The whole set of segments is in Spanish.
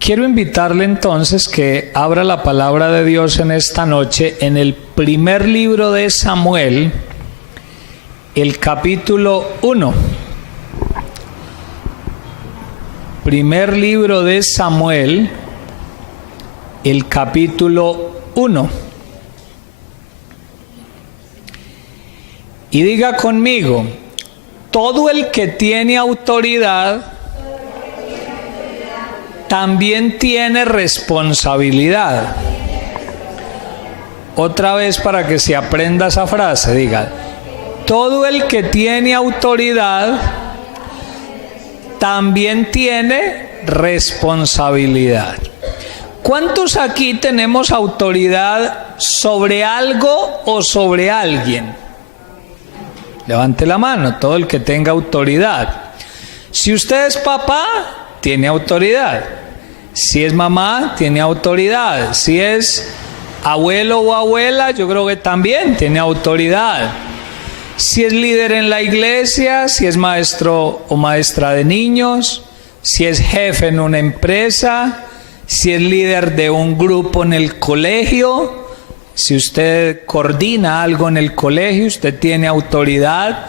Quiero invitarle entonces que abra la palabra de Dios en esta noche en el primer libro de Samuel, el capítulo 1. Primer libro de Samuel, el capítulo 1. Y diga conmigo, todo el que tiene autoridad también tiene responsabilidad. Otra vez para que se aprenda esa frase, diga, todo el que tiene autoridad también tiene responsabilidad. ¿Cuántos aquí tenemos autoridad sobre algo o sobre alguien? Levante la mano, todo el que tenga autoridad. Si usted es papá, tiene autoridad. Si es mamá, tiene autoridad. Si es abuelo o abuela, yo creo que también tiene autoridad. Si es líder en la iglesia, si es maestro o maestra de niños, si es jefe en una empresa, si es líder de un grupo en el colegio, si usted coordina algo en el colegio, usted tiene autoridad.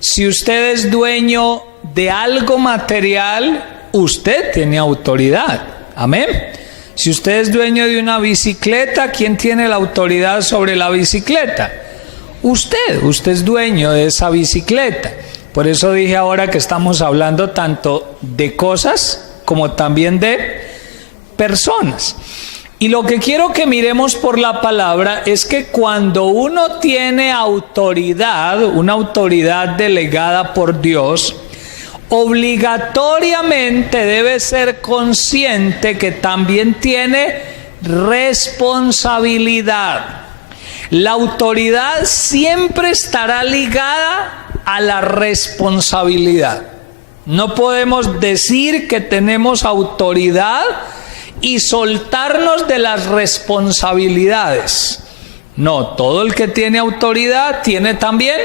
Si usted es dueño de algo material, usted tiene autoridad. Amén. Si usted es dueño de una bicicleta, ¿quién tiene la autoridad sobre la bicicleta? Usted es dueño de esa bicicleta. Por eso dije ahora que estamos hablando tanto de cosas como también de personas. Y lo que quiero que miremos por la palabra es que cuando uno tiene autoridad, una autoridad delegada por Dios, obligatoriamente debe ser consciente que también tiene responsabilidad. La autoridad siempre estará ligada a la responsabilidad. No podemos decir que tenemos autoridad y soltarnos de las responsabilidades. No, todo el que tiene autoridad tiene también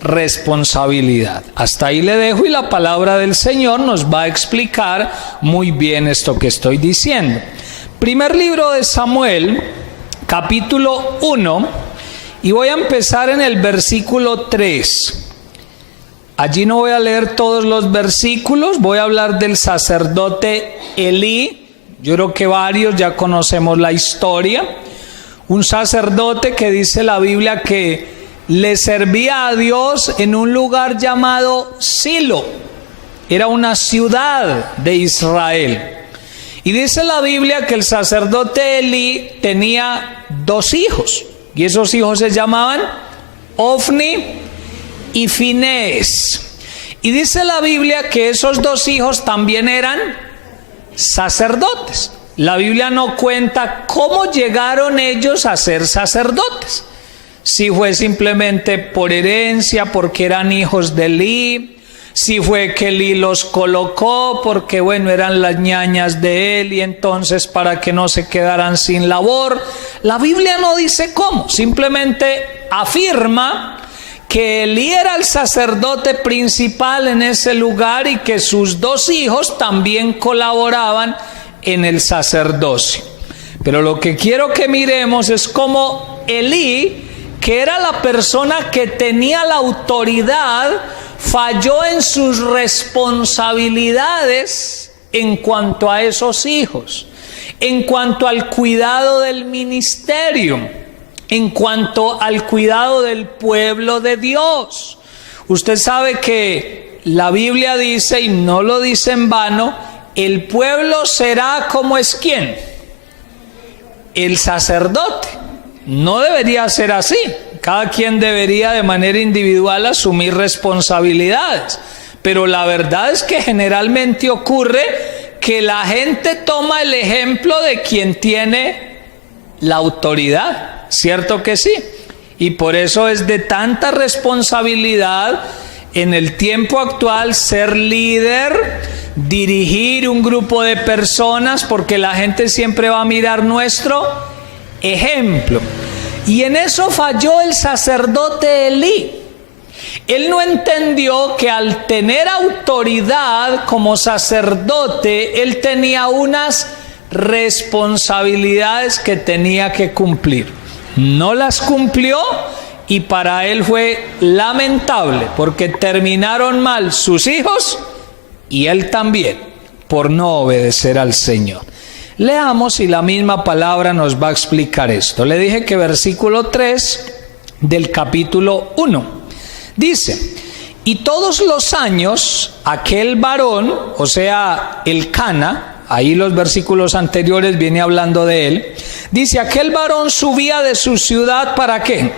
responsabilidad. Hasta ahí le dejo y la palabra del Señor nos va a explicar muy bien esto que estoy diciendo. Primer libro de Samuel, capítulo 1, y voy a empezar en el versículo 3. Allí no voy a leer todos los versículos, voy a hablar del sacerdote Elí. Yo creo que varios ya conocemos la historia. Un sacerdote que dice la Biblia que le servía a Dios en un lugar llamado Silo. Era una ciudad de Israel. Y dice la Biblia que el sacerdote Elí tenía 2 hijos. Y esos hijos se llamaban Ofni y Finés. Y dice la Biblia que esos 2 hijos también eran sacerdotes. La Biblia no cuenta cómo llegaron ellos a ser sacerdotes. Si fue simplemente por herencia, porque eran hijos de Elí, si fue que Elí los colocó porque eran las ñañas de él y entonces para que no se quedaran sin labor. La Biblia no dice cómo, simplemente afirma que Elí era el sacerdote principal en ese lugar y que sus 2 hijos también colaboraban en el sacerdocio. Pero lo que quiero que miremos es cómo Elí, que era la persona que tenía la autoridad, falló en sus responsabilidades en cuanto a esos hijos, en cuanto al cuidado del ministerio, en cuanto al cuidado del pueblo de Dios. Usted sabe que la Biblia dice, y no lo dice en vano, el pueblo será como es ¿quién? El sacerdote. No debería ser así. Cada quien debería de manera individual asumir responsabilidades. Pero la verdad es que generalmente ocurre que la gente toma el ejemplo de quien tiene la autoridad. ¿Cierto que sí? Y por eso es de tanta responsabilidad en el tiempo actual ser líder, dirigir un grupo de personas, porque la gente siempre va a mirar nuestro ejemplo. Y en eso falló el sacerdote Elí. Él no entendió que al tener autoridad como sacerdote, él tenía unas responsabilidades que tenía que cumplir. No las cumplió y para él fue lamentable porque terminaron mal sus hijos y él también por no obedecer al Señor. Leamos y la misma palabra nos va a explicar esto. Le dije que versículo 3 del capítulo 1 dice: y todos los años aquel varón, o sea, Elcana, ahí los versículos anteriores viene hablando de él, dice: aquel varón subía de su ciudad, ¿para qué?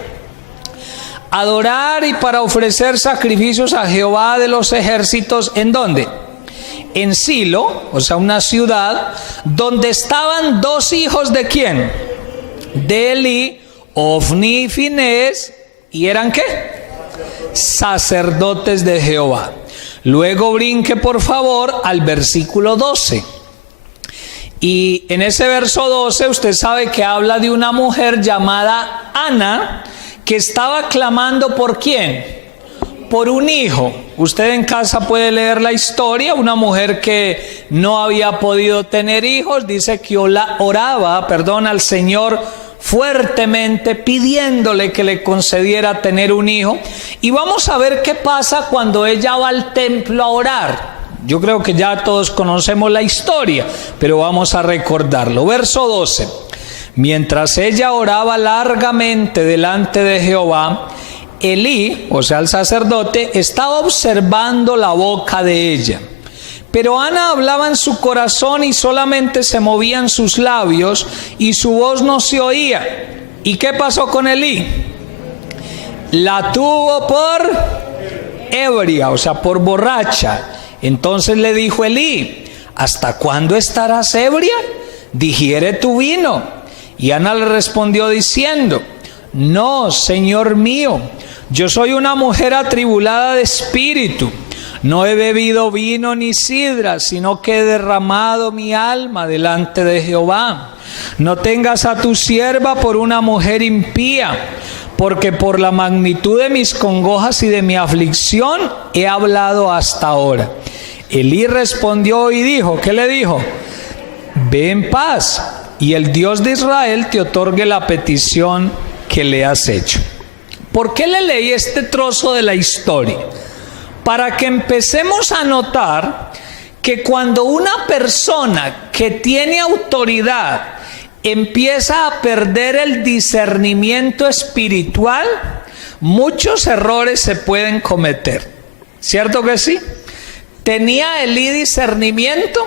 Adorar y para ofrecer sacrificios a Jehová de los ejércitos. ¿En dónde? En Silo, o sea, una ciudad donde estaban dos hijos de ¿quién? De Elí, Ofni y Finés, y eran ¿qué? Sacerdotes de Jehová. Luego brinque por favor al versículo 12. Y en ese verso 12 usted sabe que habla de una mujer llamada Ana que estaba clamando ¿por quién? Por un hijo. Usted en casa puede leer la historia. Una mujer que no había podido tener hijos, dice que oraba al Señor fuertemente pidiéndole que le concediera tener un hijo. Y vamos a ver qué pasa cuando ella va al templo a orar. Yo creo que ya todos conocemos la historia, pero vamos a recordarlo. Verso 12. Mientras ella oraba largamente delante de Jehová, Elí, o sea el sacerdote, estaba observando la boca de ella. Pero Ana hablaba en su corazón y solamente se movían sus labios y su voz no se oía. ¿Y qué pasó con Elí? La tuvo por ebria, o sea, por borracha. Entonces le dijo Elí: ¿hasta cuándo estarás ebria? Digiere tu vino. Y Ana le respondió diciendo: no, Señor mío, yo soy una mujer atribulada de espíritu. No he bebido vino ni sidra, sino que he derramado mi alma delante de Jehová. No tengas a tu sierva por una mujer impía, porque por la magnitud de mis congojas y de mi aflicción he hablado hasta ahora. Elí respondió y dijo, ¿qué le dijo? Ve en paz, y el Dios de Israel te otorgue la petición que le has hecho. ¿Por qué le leí este trozo de la historia? Para que empecemos a notar que cuando una persona que tiene autoridad empieza a perder el discernimiento espiritual, muchos errores se pueden cometer. ¿Cierto que sí? ¿Tenía Elí discernimiento?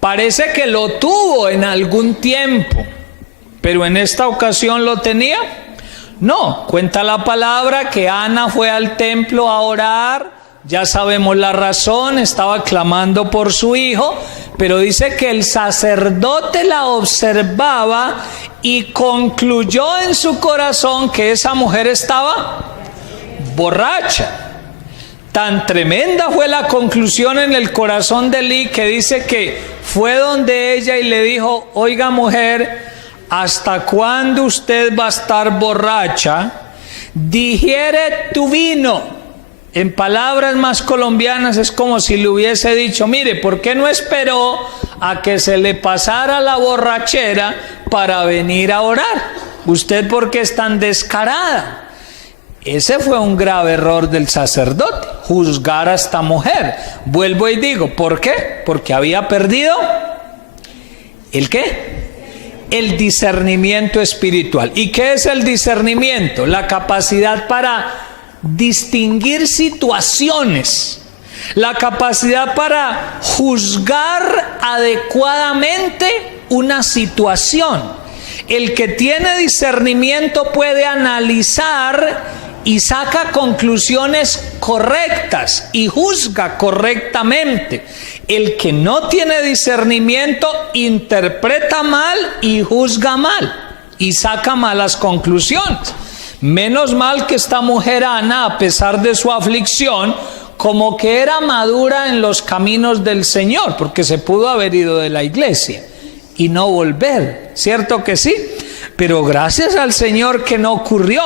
Parece que lo tuvo en algún tiempo, pero en esta ocasión ¿lo tenía? No, cuenta la palabra que Ana fue al templo a orar, ya sabemos la razón, estaba clamando por su hijo, pero dice que el sacerdote la observaba y concluyó en su corazón que esa mujer estaba borracha. Tan tremenda fue la conclusión en el corazón de Elí que dice que fue donde ella y le dijo, oiga mujer, ¿hasta cuándo usted va a estar borracha? Digiere tu vino. En palabras más colombianas es como si le hubiese dicho, mire, ¿por qué no esperó a que se le pasara la borrachera para venir a orar? ¿Usted por qué es tan descarada? Ese fue un grave error del sacerdote, juzgar a esta mujer. Vuelvo y digo, ¿por qué? Porque había perdido ¿el qué? El discernimiento espiritual. ¿Y qué es el discernimiento? La capacidad para distinguir situaciones, la capacidad para juzgar adecuadamente una situación. El que tiene discernimiento puede analizar y saca conclusiones correctas y juzga correctamente. El que no tiene discernimiento interpreta mal y juzga mal y saca malas conclusiones. Menos mal que esta mujer Ana, a pesar de su aflicción, como que era madura en los caminos del Señor, porque se pudo haber ido de la iglesia y no volver, ¿cierto que sí? Pero gracias al Señor que no ocurrió.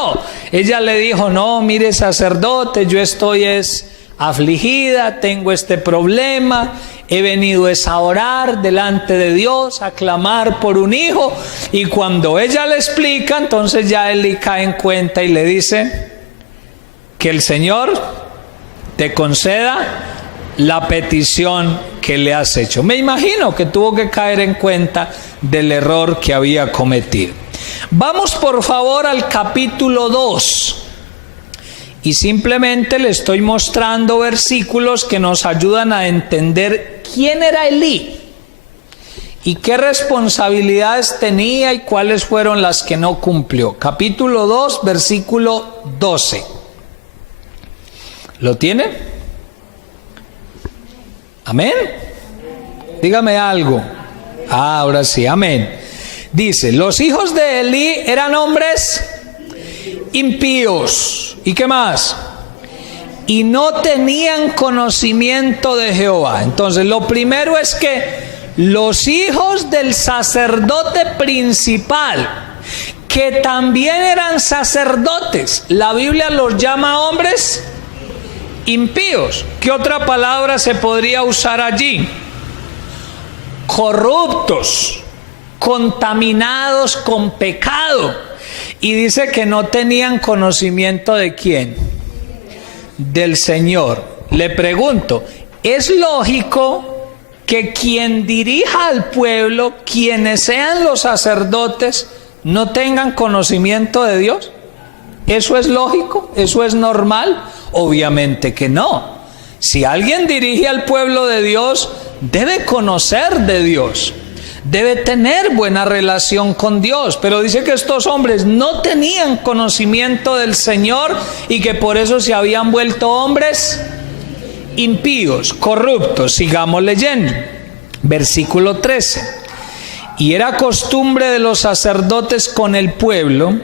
Ella le dijo, no, mire sacerdote, yo estoy afligida, tengo este problema, he venido a orar delante de Dios, a clamar por un hijo. Y cuando ella le explica, entonces ya Elí cae en cuenta y le dice que el Señor te conceda la petición que le has hecho. Me imagino que tuvo que caer en cuenta del error que había cometido. Vamos por favor al capítulo 2. Y simplemente le estoy mostrando versículos que nos ayudan a entender quién era Elí y qué responsabilidades tenía y cuáles fueron las que no cumplió. Capítulo 2, versículo 12. ¿Lo tiene? ¿Amén? Dígame algo. Ahora sí, amén. Dice, los hijos de Elí eran hombres impíos. ¿Y qué más? Y no tenían conocimiento de Jehová. Entonces, lo primero es que los hijos del sacerdote principal, que también eran sacerdotes, la Biblia los llama hombres impíos. ¿Qué otra palabra se podría usar allí? Corruptos, contaminados con pecado. Y dice que no tenían conocimiento ¿de quién? Del Señor. Le pregunto, ¿es lógico que quien dirija al pueblo, quienes sean los sacerdotes, no tengan conocimiento de Dios? ¿Eso es lógico? ¿Eso es normal? Obviamente que no. Si alguien dirige al pueblo de Dios, debe conocer de Dios. Debe tener buena relación con Dios, pero dice que estos hombres no tenían conocimiento del Señor y que por eso se habían vuelto hombres impíos, corruptos. Sigamos leyendo. Versículo 13. Y era costumbre de los sacerdotes con el pueblo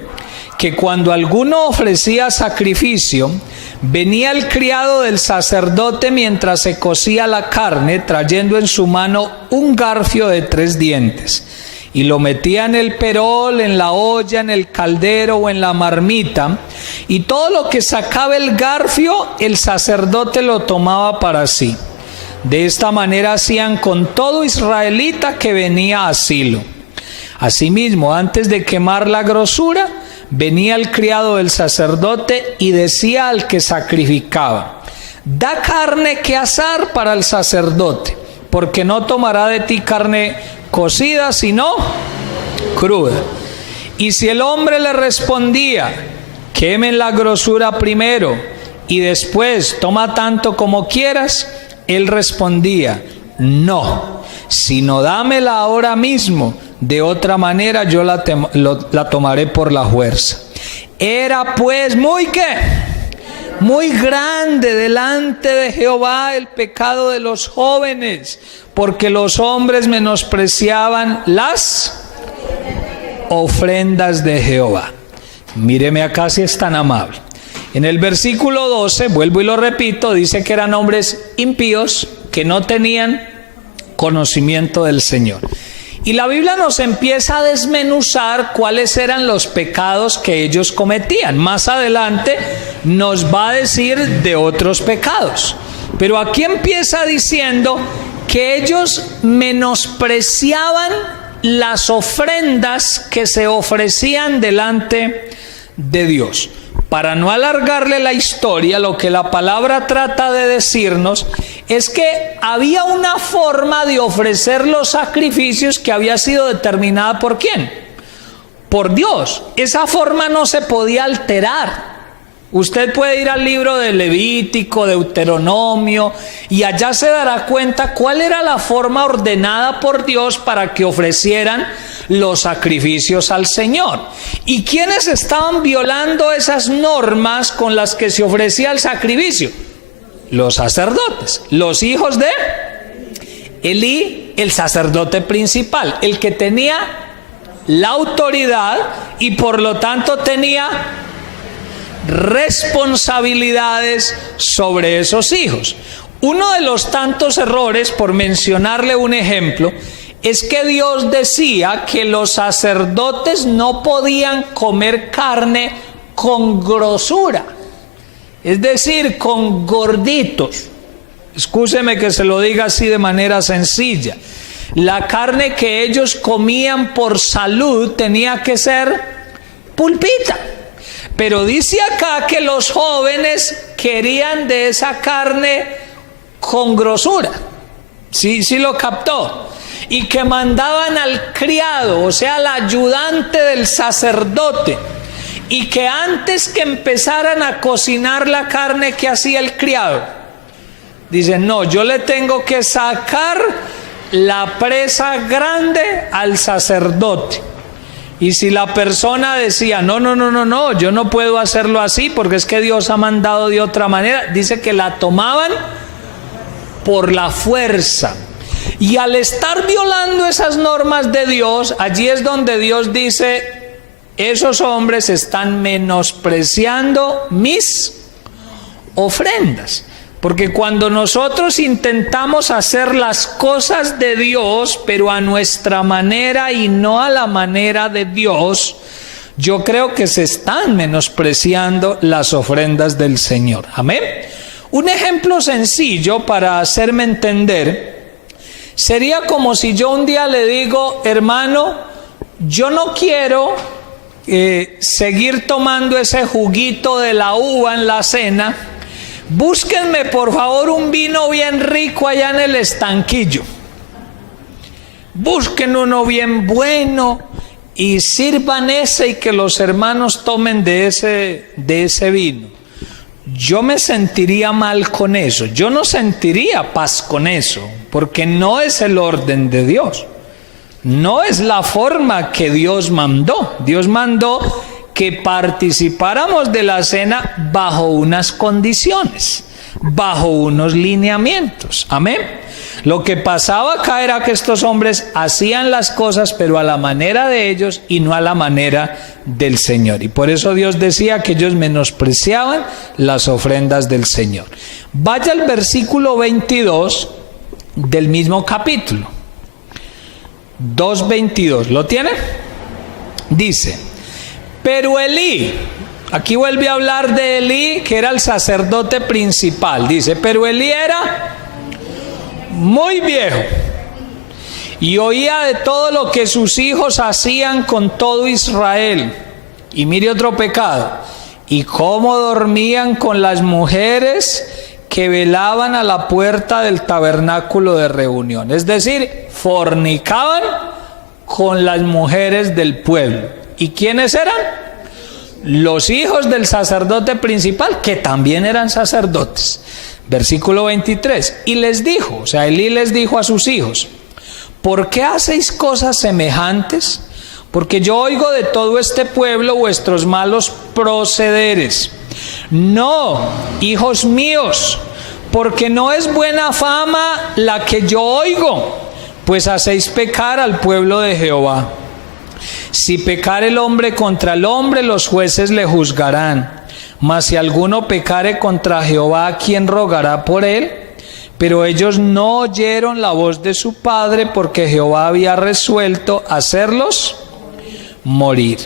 que cuando alguno ofrecía sacrificio, venía el criado del sacerdote mientras se cocía la carne, trayendo en su mano un garfio de 3 dientes, y lo metía en el perol, en la olla, en el caldero o en la marmita, y todo lo que sacaba el garfio, el sacerdote lo tomaba para sí. De esta manera hacían con todo israelita que venía a Silo. Asimismo, antes de quemar la grosura, venía el criado del sacerdote y decía al que sacrificaba: da carne que asar para el sacerdote, porque no tomará de ti carne cocida, sino cruda. Y si el hombre le respondía: quemen la grosura primero y después toma tanto como quieras, él respondía: no, sino dámela ahora mismo, de otra manera yo la tomaré por la fuerza. Era pues muy grande delante de Jehová el pecado de los jóvenes, porque los hombres menospreciaban las ofrendas de Jehová. Míreme acá si es tan amable. En el versículo 12, vuelvo y lo repito, dice que eran hombres impíos que no tenían conocimiento del Señor. Y la Biblia nos empieza a desmenuzar cuáles eran los pecados que ellos cometían. Más adelante nos va a decir de otros pecados. Pero aquí empieza diciendo que ellos menospreciaban las ofrendas que se ofrecían delante de Dios. Para no alargarle la historia, lo que la palabra trata de decirnos es que había una forma de ofrecer los sacrificios que había sido determinada ¿por quién? Por Dios. Esa forma no se podía alterar. Usted puede ir al libro de Levítico, Deuteronomio, y allá se dará cuenta cuál era la forma ordenada por Dios para que ofrecieran los sacrificios al Señor. ¿Y quiénes estaban violando esas normas con las que se ofrecía el sacrificio? Los sacerdotes, los hijos de Elí, el sacerdote principal, el que tenía la autoridad y por lo tanto tenía responsabilidades sobre esos hijos. Uno de los tantos errores, por mencionarle un ejemplo, es que Dios decía que los sacerdotes no podían comer carne con grosura, es decir, con gorditos. Escúcheme que se lo diga así de manera sencilla. La carne que ellos comían por salud tenía que ser pulpita. Pero dice acá que los jóvenes querían de esa carne con grosura. Sí lo captó. Y que mandaban al criado, o sea, al ayudante del sacerdote. Y que antes que empezaran a cocinar la carne, ¿qué hacía el criado? Dicen, no, yo le tengo que sacar la presa grande al sacerdote. Y si la persona decía, no, yo no puedo hacerlo así porque es que Dios ha mandado de otra manera, dice que la tomaban por la fuerza. Y al estar violando esas normas de Dios, allí es donde Dios dice, esos hombres están menospreciando mis ofrendas. Porque cuando nosotros intentamos hacer las cosas de Dios, pero a nuestra manera y no a la manera de Dios, yo creo que se están menospreciando las ofrendas del Señor. Amén. Un ejemplo sencillo para hacerme entender sería como si yo un día le digo, hermano, yo no quiero seguir tomando ese juguito de la uva en la cena. Búsquenme por favor un vino bien rico allá en el estanquillo. Busquen uno bien bueno y sirvan ese y que los hermanos tomen de ese vino. Yo me sentiría mal con eso. Yo no sentiría paz con eso, porque no es el orden de Dios. No es la forma que Dios mandó. Dios mandó que participáramos de la cena bajo unas condiciones, bajo unos lineamientos. Amén. Lo que pasaba acá era que estos hombres hacían las cosas, pero a la manera de ellos y no a la manera del Señor. Y por eso Dios decía que ellos menospreciaban las ofrendas del Señor. Vaya al versículo 22 del mismo capítulo. 2:22. ¿Lo tiene? Dice, pero Elí, aquí vuelve a hablar de Elí, que era el sacerdote principal. Dice, pero Elí era muy viejo y oía de todo lo que sus hijos hacían con todo Israel. Y mire otro pecado, y cómo dormían con las mujeres que velaban a la puerta del tabernáculo de reunión. Es decir, fornicaban con las mujeres del pueblo. ¿Y quiénes eran? Los hijos del sacerdote principal, que también eran sacerdotes. Versículo 23. Y les dijo, o sea, Elí les dijo a sus hijos, ¿por qué hacéis cosas semejantes? Porque yo oigo de todo este pueblo vuestros malos procederes. No, hijos míos, porque no es buena fama la que yo oigo, pues hacéis pecar al pueblo de Jehová. Si pecare el hombre contra el hombre, los jueces le juzgarán. Mas si alguno pecare contra Jehová, ¿quién rogará por él? Pero ellos no oyeron la voz de su padre, porque Jehová había resuelto hacerlos morir.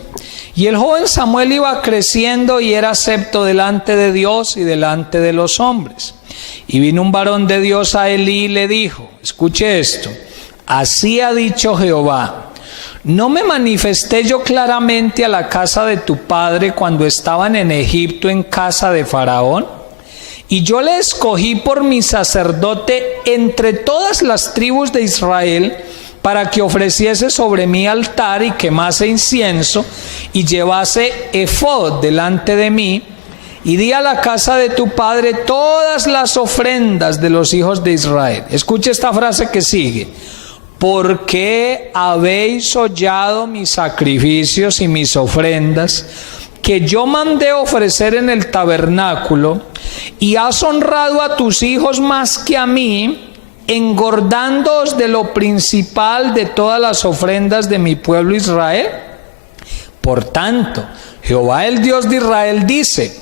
Y el joven Samuel iba creciendo y era acepto delante de Dios y delante de los hombres. Y vino un varón de Dios a Elí y le dijo, escuche esto, así ha dicho Jehová, ¿no me manifesté yo claramente a la casa de tu padre cuando estaban en Egipto en casa de Faraón? Y yo le escogí por mi sacerdote entre todas las tribus de Israel para que ofreciese sobre mi altar y quemase incienso y llevase efod delante de mí. Y di a la casa de tu padre todas las ofrendas de los hijos de Israel. Escuche esta frase que sigue. ¿Por qué habéis hollado mis sacrificios y mis ofrendas que yo mandé ofrecer en el tabernáculo, y has honrado a tus hijos más que a mí, engordándoos de lo principal de todas las ofrendas de mi pueblo Israel? Por tanto, Jehová el Dios de Israel dice,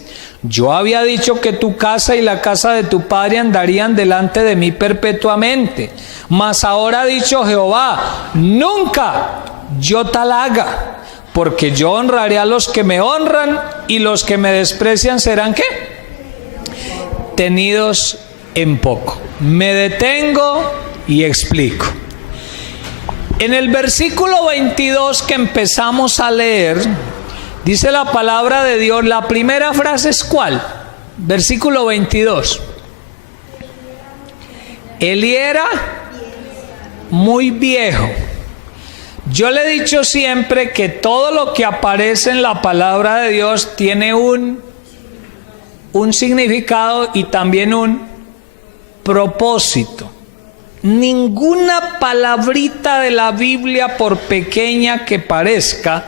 Yo había dicho que tu casa y la casa de tu padre andarían delante de mí perpetuamente. Mas ahora ha dicho Jehová, nunca yo tal haga, porque yo honraré a los que me honran y los que me desprecian serán ¿qué? Tenidos en poco. Me detengo y explico. En el versículo 22 que empezamos a leer, dice la palabra de Dios, la primera frase es ¿cuál? Versículo 22. Elí era muy viejo. Yo le he dicho siempre que todo lo que aparece en la palabra de Dios tiene un significado y también un propósito. Ninguna palabrita de la Biblia, por pequeña que parezca,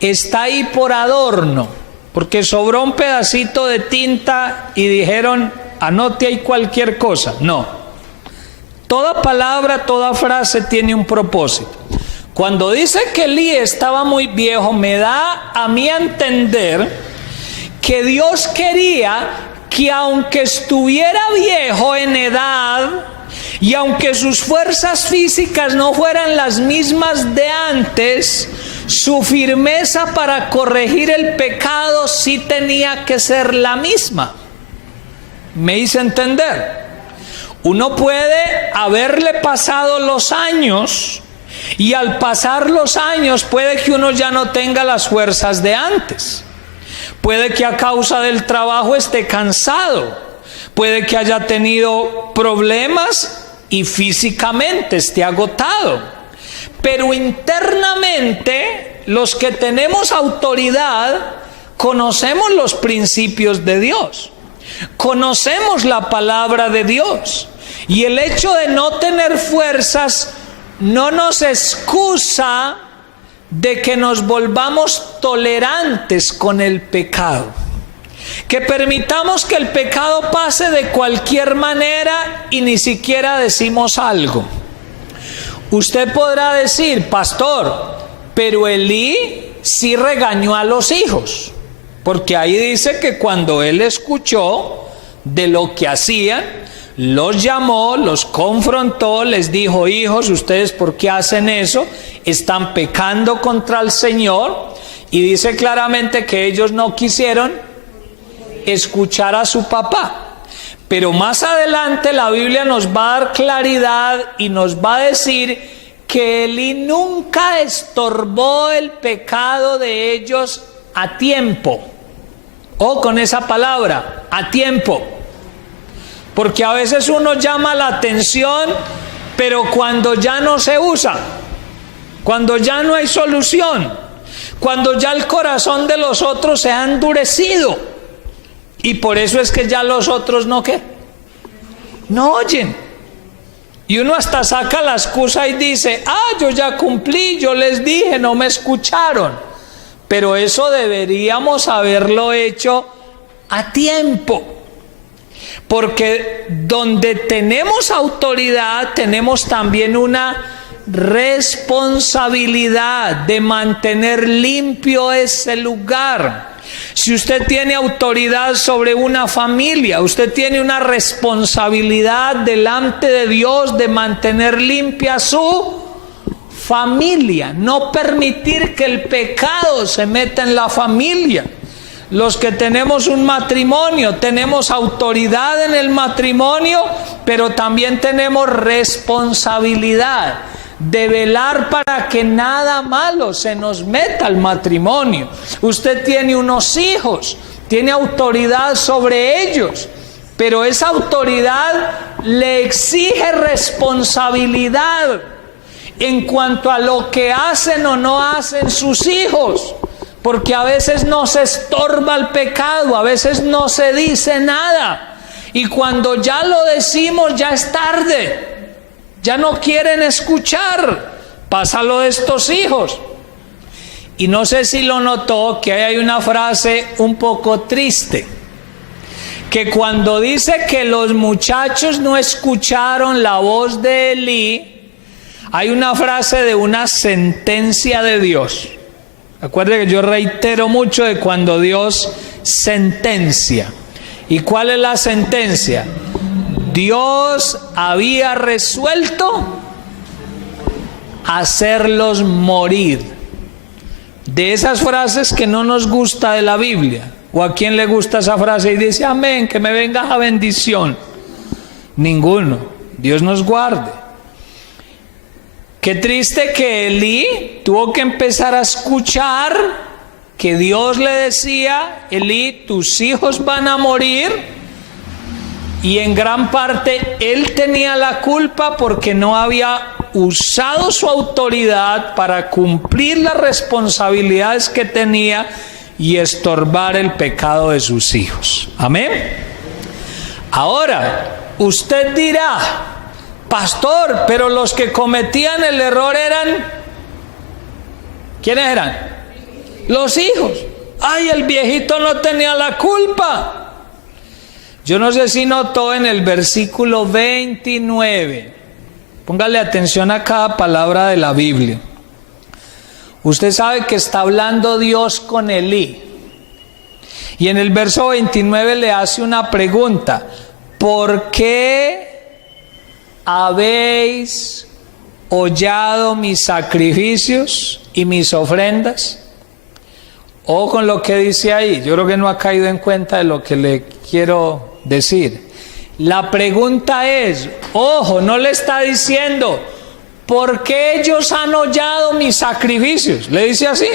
está ahí por adorno, porque sobró un pedacito de tinta y dijeron, anote ahí cualquier cosa. No. Toda palabra, toda frase tiene un propósito. Cuando dice que Elí estaba muy viejo, me da a mí a entender que Dios quería que aunque estuviera viejo en edad y aunque sus fuerzas físicas no fueran las mismas de antes, su firmeza para corregir el pecado sí tenía que ser la misma. ¿Me hice entender? Uno puede haberle pasado los años y al pasar los años puede que uno ya no tenga las fuerzas de antes. Puede que a causa del trabajo esté cansado. Puede que haya tenido problemas y físicamente esté agotado. Pero internamente, los que tenemos autoridad, conocemos los principios de Dios. Conocemos la palabra de Dios. Y el hecho de no tener fuerzas no nos excusa de que nos volvamos tolerantes con el pecado. Que permitamos que el pecado pase de cualquier manera y ni siquiera decimos algo. Usted podrá decir, pastor, pero Elí sí regañó a los hijos, porque ahí dice que cuando él escuchó de lo que hacían, los llamó, los confrontó, les dijo, hijos, ¿ustedes por qué hacen eso? Están pecando contra el Señor. Y dice claramente que ellos no quisieron escuchar a su papá. Pero más adelante la Biblia nos va a dar claridad y nos va a decir que Elí nunca estorbó el pecado de ellos a tiempo. O con esa palabra, a tiempo. Porque a veces uno llama la atención, pero cuando ya no se usa, cuando ya no hay solución, cuando ya el corazón de los otros se ha endurecido, y por eso es que ya los otros no oyen. Y uno hasta saca la excusa y dice, yo ya cumplí, yo les dije, no me escucharon. Pero eso deberíamos haberlo hecho a tiempo. Porque donde tenemos autoridad, tenemos también una responsabilidad de mantener limpio ese lugar. Si usted tiene autoridad sobre una familia, usted tiene una responsabilidad delante de Dios de mantener limpia su familia. No permitir que el pecado se meta en la familia. Los que tenemos un matrimonio, tenemos autoridad en el matrimonio, pero también tenemos responsabilidad de velar para que nada malo se nos meta al matrimonio. Usted tiene unos hijos, tiene autoridad sobre ellos, pero esa autoridad le exige responsabilidad en cuanto a lo que hacen o no hacen sus hijos. Porque a veces no se estorba el pecado, a veces no se dice nada. Y cuando ya lo decimos, ya es tarde. Ya no quieren escuchar. Pasa lo de estos hijos. Y no sé si lo notó, que hay una frase un poco triste. Que cuando dice que los muchachos no escucharon la voz de Elí, hay una frase de una sentencia de Dios. Acuérdense que yo reitero mucho de cuando Dios sentencia. ¿Y cuál es la sentencia? Dios había resuelto hacerlos morir. De esas frases que no nos gusta de la Biblia. ¿O a quién le gusta esa frase y dice amén, que me venga la bendición? Ninguno. Dios nos guarde. Qué triste que Elí tuvo que empezar a escuchar que Dios le decía, Elí, tus hijos van a morir. Y en gran parte él tenía la culpa porque no había usado su autoridad para cumplir las responsabilidades que tenía y estorbar el pecado de sus hijos. Amén. Ahora, usted dirá, pastor, pero los que cometían el error eran, ¿quiénes eran? Los hijos. Ay, el viejito no tenía la culpa. Yo no sé si notó en el versículo 29, póngale atención a cada palabra de la Biblia. Usted sabe que está hablando Dios con Elí. Y en el verso 29 le hace una pregunta. ¿Por qué habéis hollado mis sacrificios y mis ofrendas? O con lo que dice ahí, yo creo que no ha caído en cuenta de lo que le quiero decir. La pregunta es, ojo, no le está diciendo, ¿por qué ellos han hollado mis sacrificios? ¿Le dice así?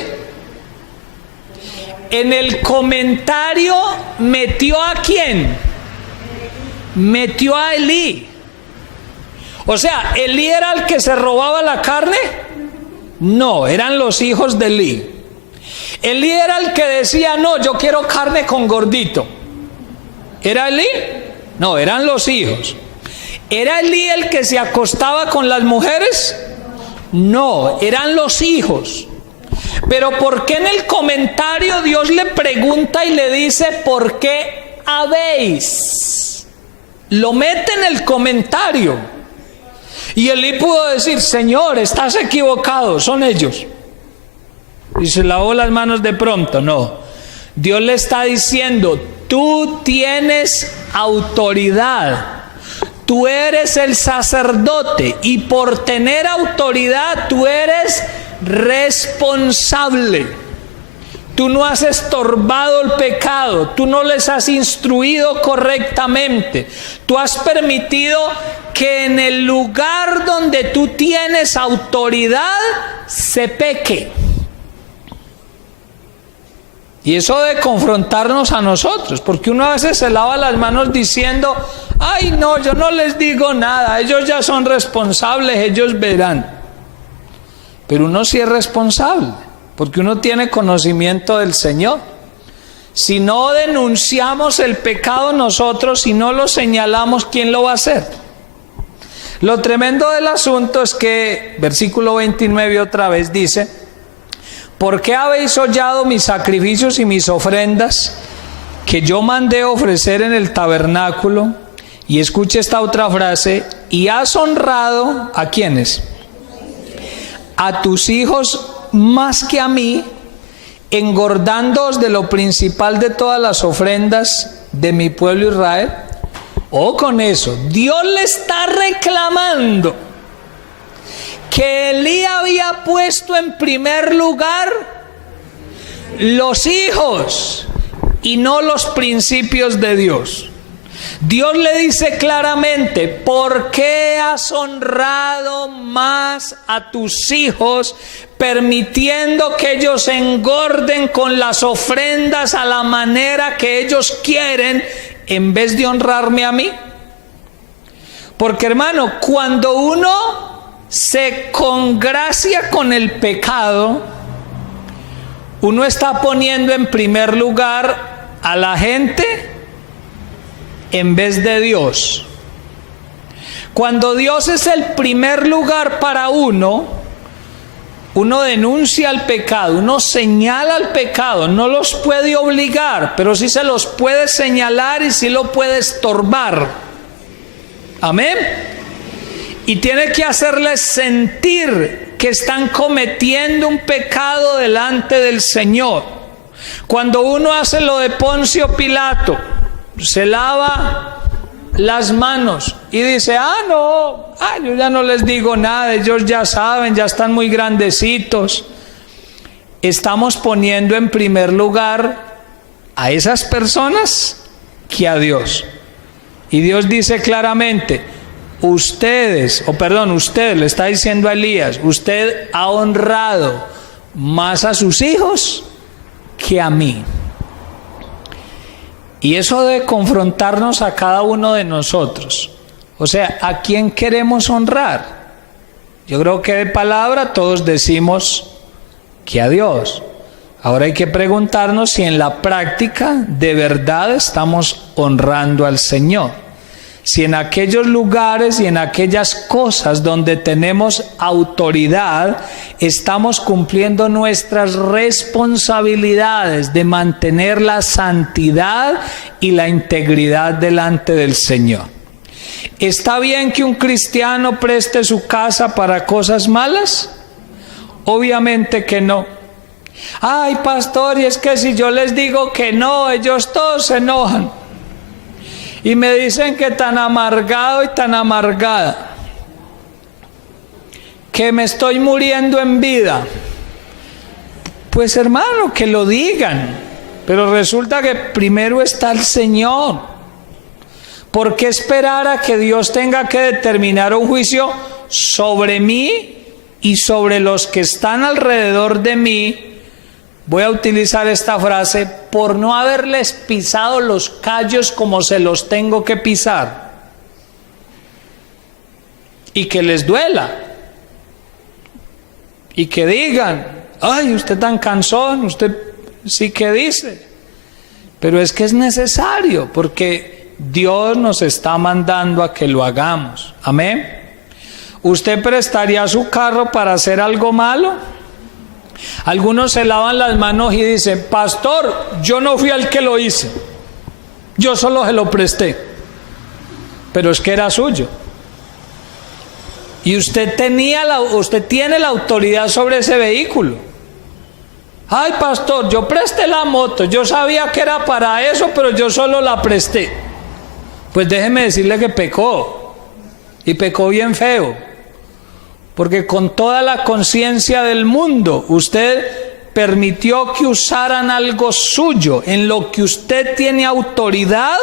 En el comentario metió ¿a quién? Metió a Elí. O sea, ¿Elí era el que se robaba la carne? No, eran los hijos de Elí. Elí era el que decía, no, yo quiero carne con gordito. ¿Era Elí? No, eran los hijos. ¿Era Elí el que se acostaba con las mujeres? No, eran los hijos. Pero ¿por qué en el comentario Dios le pregunta y le dice, ¿por qué habéis? Lo mete en el comentario. Y Elí pudo decir, Señor, estás equivocado, son ellos. Y se lavó las manos de pronto. No, Dios le está diciendo, tú tienes autoridad, tú eres el sacerdote y por tener autoridad tú eres responsable. Tú no has estorbado el pecado, tú no les has instruido correctamente, tú has permitido que en el lugar donde tú tienes autoridad se peque. Y eso debe confrontarnos a nosotros, porque uno a veces se lava las manos diciendo, ay no, yo no les digo nada, ellos ya son responsables, ellos verán. Pero uno sí es responsable, porque uno tiene conocimiento del Señor. Si no denunciamos el pecado nosotros, si no lo señalamos, ¿quién lo va a hacer? Lo tremendo del asunto es que, versículo 29 otra vez dice, ¿por qué habéis hollado mis sacrificios y mis ofrendas que yo mandé ofrecer en el tabernáculo? Y escuche esta otra frase, y has honrado ¿a quiénes? A tus hijos más que a mí, engordándoos de lo principal de todas las ofrendas de mi pueblo Israel. O con eso, Dios le está reclamando que Elí había puesto en primer lugar los hijos y no los principios de Dios. Dios le dice claramente, ¿por qué has honrado más a tus hijos permitiendo que ellos engorden con las ofrendas a la manera que ellos quieren en vez de honrarme a mí? Porque hermano, cuando uno se congracia con el pecado, uno está poniendo en primer lugar a la gente en vez de Dios. Cuando Dios es el primer lugar para uno, uno denuncia el pecado, uno señala el pecado, no los puede obligar, pero sí se los puede señalar y sí lo puede estorbar. Amén. Y tiene que hacerles sentir que están cometiendo un pecado delante del Señor. Cuando uno hace lo de Poncio Pilato, se lava las manos y dice, yo ya no les digo nada, ellos ya saben, ya están muy grandecitos. Estamos poniendo en primer lugar a esas personas que a Dios. Y Dios dice claramente, usted le está diciendo a Elías, usted ha honrado más a sus hijos que a mí. Y eso debe confrontarnos a cada uno de nosotros. O sea, ¿a quién queremos honrar? Yo creo que de palabra todos decimos que a Dios. Ahora hay que preguntarnos si en la práctica de verdad estamos honrando al Señor. Si en aquellos lugares y en aquellas cosas donde tenemos autoridad, estamos cumpliendo nuestras responsabilidades de mantener la santidad y la integridad delante del Señor. ¿Está bien que un cristiano preste su casa para cosas malas? Obviamente que no. Ay, pastor, y es que si yo les digo que no, ellos todos se enojan. Y me dicen que tan amargado y tan amargada, que me estoy muriendo en vida. Pues hermano, que lo digan, pero resulta que primero está el Señor. ¿Por qué esperar a que Dios tenga que determinar un juicio sobre mí y sobre los que están alrededor de mí? Voy a utilizar esta frase, por no haberles pisado los callos como se los tengo que pisar. Y que les duela. Y que digan, ay, usted tan cansón, usted sí que dice. Pero es que es necesario, porque Dios nos está mandando a que lo hagamos. Amén. ¿Usted prestaría su carro para hacer algo malo? Algunos se lavan las manos y dicen, pastor, yo no fui el que lo hice, yo solo se lo presté, pero es que era suyo. Y usted tiene la autoridad sobre ese vehículo. Ay, pastor, yo presté la moto, yo sabía que era para eso, pero yo solo la presté. Pues déjeme decirle que pecó, y pecó bien feo. Porque con toda la conciencia del mundo, usted permitió que usaran algo suyo, en lo que usted tiene autoridad,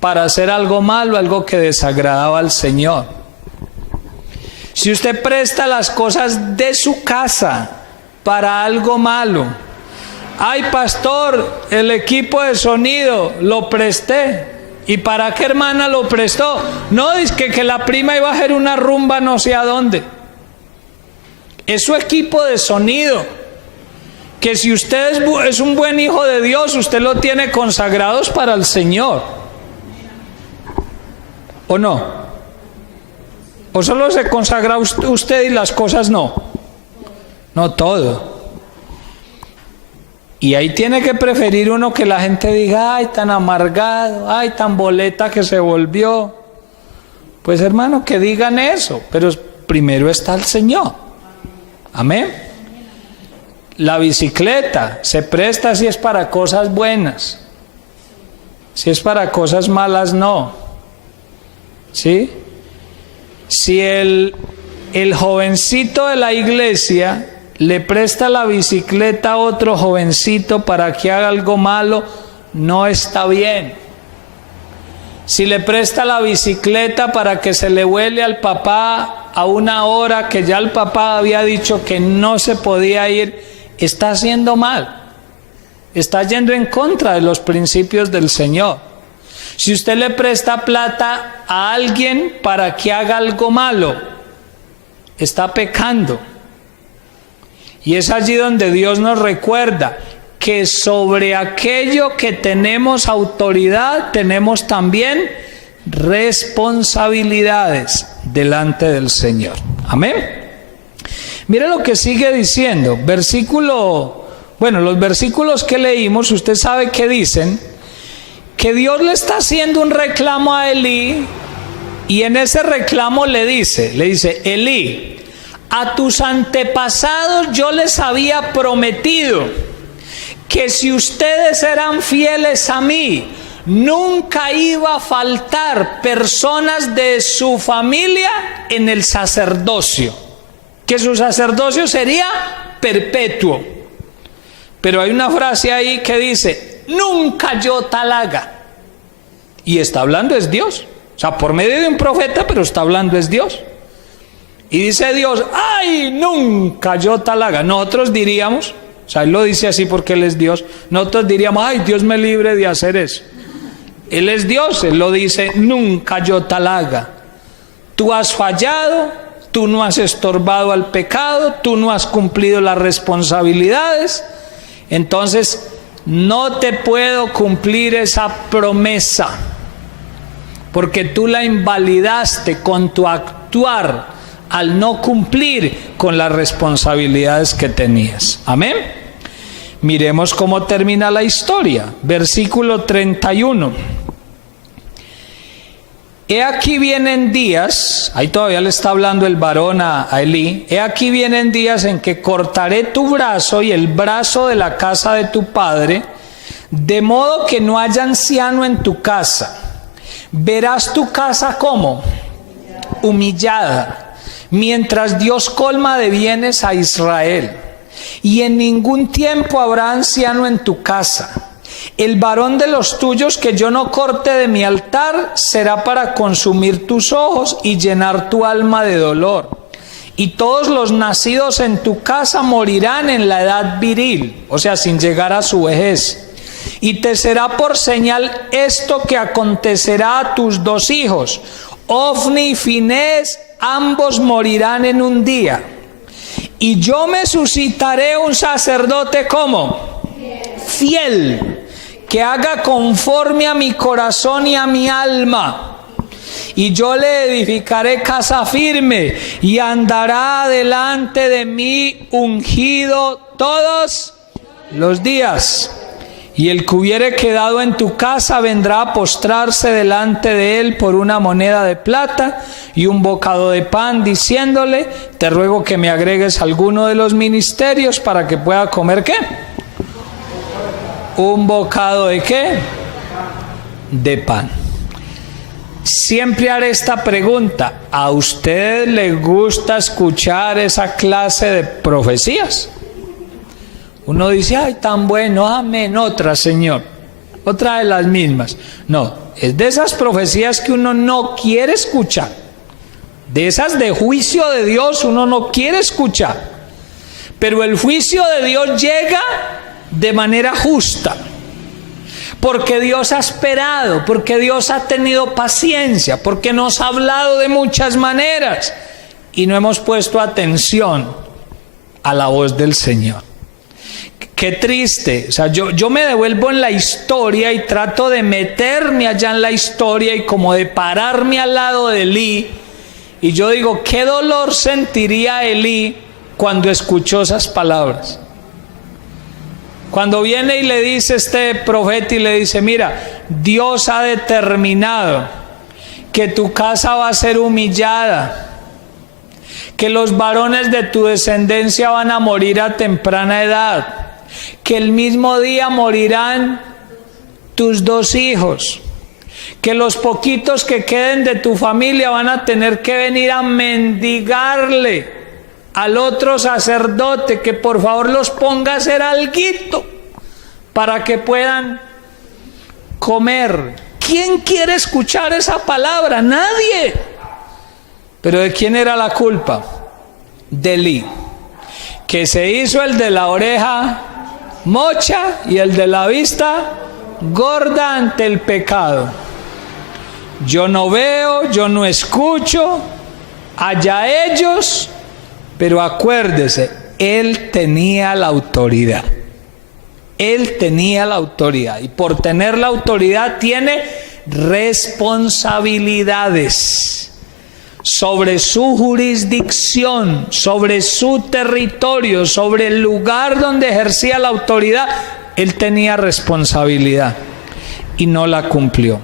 para hacer algo malo, algo que desagradaba al Señor. Si usted presta las cosas de su casa para algo malo, ay pastor, el equipo de sonido lo presté. ¿Y para qué hermana lo prestó? No, es que la prima iba a hacer una rumba no sé a dónde. Es su equipo de sonido. Que si usted es un buen hijo de Dios, usted lo tiene consagrados para el Señor. ¿O no? ¿O solo se consagra usted y las cosas no? No, todo. Y ahí tiene que preferir uno que la gente diga, ay, tan amargado, ay, tan boleta que se volvió. Pues hermano, que digan eso, pero primero está el Señor. Amén. La bicicleta se presta si es para cosas buenas. Si es para cosas malas, no. ¿Sí? Si el jovencito de la iglesia le presta la bicicleta a otro jovencito para que haga algo malo, no está bien. Si le presta la bicicleta para que se le huele al papá a una hora que ya el papá había dicho que no se podía ir, está haciendo mal. Está yendo en contra de los principios del Señor. Si usted le presta plata a alguien para que haga algo malo, está pecando. Y es allí donde Dios nos recuerda que sobre aquello que tenemos autoridad, tenemos también responsabilidades delante del Señor. Amén. Mire lo que sigue diciendo. Los versículos que leímos, usted sabe que dicen que Dios le está haciendo un reclamo a Elí, y en ese reclamo le dice, Elí, a tus antepasados yo les había prometido que si ustedes eran fieles a mí, nunca iba a faltar personas de su familia en el sacerdocio, que su sacerdocio sería perpetuo. Pero hay una frase ahí que dice, nunca yo tal haga. Y está hablando es Dios. O sea, por medio de un profeta, pero está hablando es Dios. Y dice Dios, ay, nunca yo tal haga. Nosotros diríamos, o sea, Él lo dice así porque Él es Dios. Nosotros diríamos, ay, Dios me libre de hacer eso. Él es Dios, Él lo dice, nunca yo tal haga. Tú has fallado, tú no has estorbado al pecado, tú no has cumplido las responsabilidades. Entonces, no te puedo cumplir esa promesa, porque tú la invalidaste con tu actuar al no cumplir con las responsabilidades que tenías. Amén. Miremos cómo termina la historia. Versículo 31. He aquí vienen días, ahí todavía le está hablando el varón a Elí, he aquí vienen días en que cortaré tu brazo y el brazo de la casa de tu padre, de modo que no haya anciano en tu casa. Verás tu casa como humillada, mientras Dios colma de bienes a Israel. Y en ningún tiempo habrá anciano en tu casa. El varón de los tuyos que yo no corte de mi altar será para consumir tus ojos y llenar tu alma de dolor. Y todos los nacidos en tu casa morirán en la edad viril, o sea, sin llegar a su vejez. Y te será por señal esto que acontecerá a tus dos hijos, Ofni y Finés, ambos morirán en un día. Y yo me suscitaré un sacerdote como fiel, que haga conforme a mi corazón y a mi alma. Y yo le edificaré casa firme, y andará delante de mí ungido todos los días. Y el que hubiere quedado en tu casa vendrá a postrarse delante de él por una moneda de plata y un bocado de pan, diciéndole, te ruego que me agregues alguno de los ministerios para que pueda comer, ¿qué? ¿Un bocado de qué? De pan. Siempre haré esta pregunta, ¿a usted le gusta escuchar esa clase de profecías? Uno dice, ay, tan bueno, amén, otra, Señor, otra de las mismas. No, es de esas profecías que uno no quiere escuchar. De esas de juicio de Dios uno no quiere escuchar. Pero el juicio de Dios llega de manera justa, porque Dios ha esperado, porque Dios ha tenido paciencia, porque nos ha hablado de muchas maneras y no hemos puesto atención a la voz del Señor. Qué triste. O sea, yo me devuelvo en la historia y trato de meterme allá en la historia y como de pararme al lado de Elí, y yo digo, qué dolor sentiría Elí cuando escuchó esas palabras. Cuando viene y le dice este profeta y le dice, mira, Dios ha determinado que tu casa va a ser humillada, que los varones de tu descendencia van a morir a temprana edad, que el mismo día morirán tus dos hijos, que los poquitos que queden de tu familia van a tener que venir a mendigarle al otro sacerdote que por favor los ponga a hacer alguito para que puedan comer. ¿Quién quiere escuchar esa palabra? Nadie. Pero ¿de quién era la culpa? De Elí, que se hizo el de la oreja mocha y el de la vista gorda ante el pecado. Yo no veo, yo no escucho, allá ellos. Pero acuérdese, él tenía la autoridad. Él tenía la autoridad. Y por tener la autoridad tiene responsabilidades sobre su jurisdicción, sobre su territorio, sobre el lugar donde ejercía la autoridad. Él tenía responsabilidad y no la cumplió.